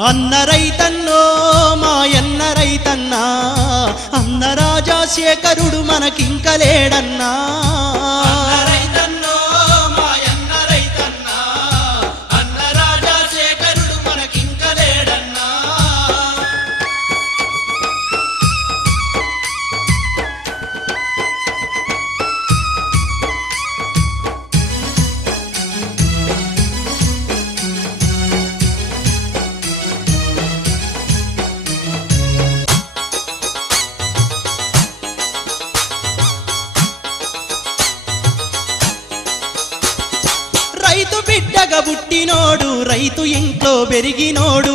అన్న రైతన్నో మాయన్న రైతన్నా అన్న రాజశేఖరుడు మనకింక లేడన్నా రైతు బిడ్డగా పుట్టినోడు రైతు ఇంట్లో పెరిగినోడు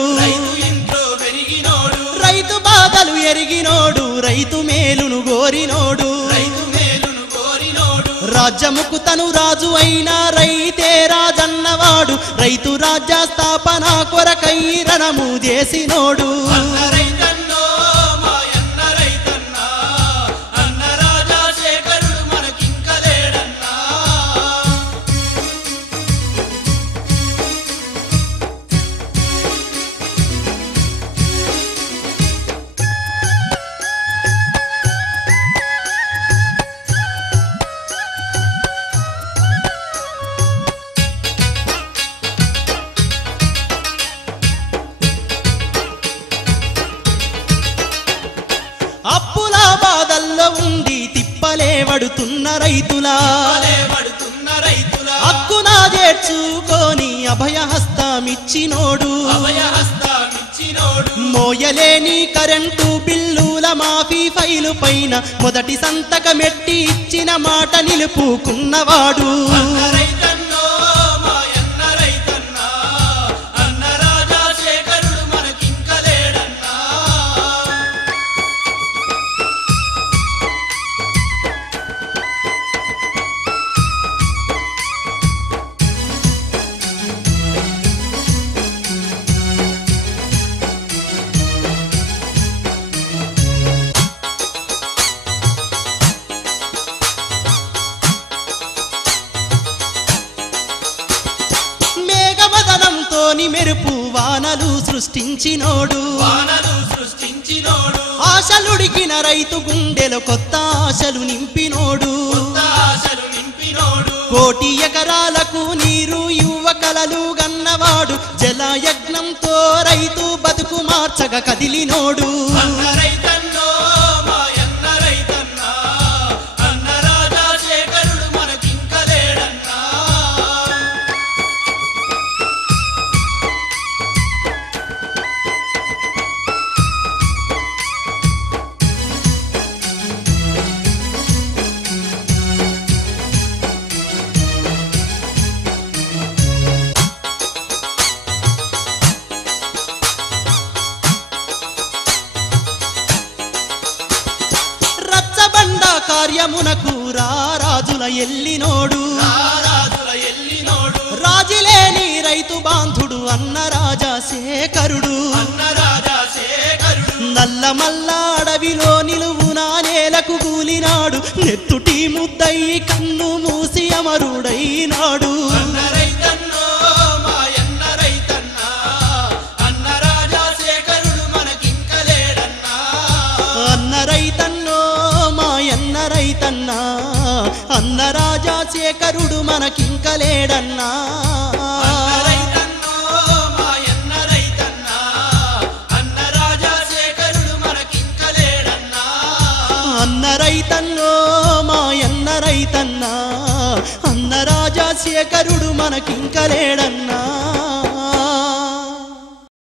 రైతు బాధలు ఎరిగినోడు రైతు మేలును గోరినోడు రాజ్యముకు తను రాజు అయినా రైతే రాజన్నవాడు రైతు రాజ్య స్థాపన కొరకై రణము చేసినోడు అప్పుల బాధల్లో ఉండి తిప్పలే పడుతున్న రైతులా హక్కునా చేర్చుకొని అభయహస్తమిచ్చినోడు మోయలేని కరెంటు బిల్లుల మాఫీ ఫైలు పైన మొదటి సంతకమెట్టి ఇచ్చిన మాట నిలుపుకున్నవాడు మెరుపు వానలు సృష్టించినోడు ఆశలుడికిన రైతు గుండెలో కొత్త ఆశలు నింపినోడు కోటి ఎకరాలకు నీరు యువకలలు గన్నవాడు జలయజ్ఞంతో రైతు బతుకు మార్చగా కదిలినోడు కార్యమునకు రాజుల ఎల్లినోడు రాజులేని రైతు బాంధుడు అన్న రాజశేఖరుడు నల్లమల్ల అడవిలో నిలువునా నేలకు కూలినాడు నెత్తుటి ముద్దయి కన్ను మూసి అమరుడైనాడు రైతన్నా అన్న రాజశేఖరుడు మనకింక లేడన్నా అన్న రైతన్నో మాయన్న రైతన్నా అన్న రాజశేఖరుడు మనకింక లేడన్నా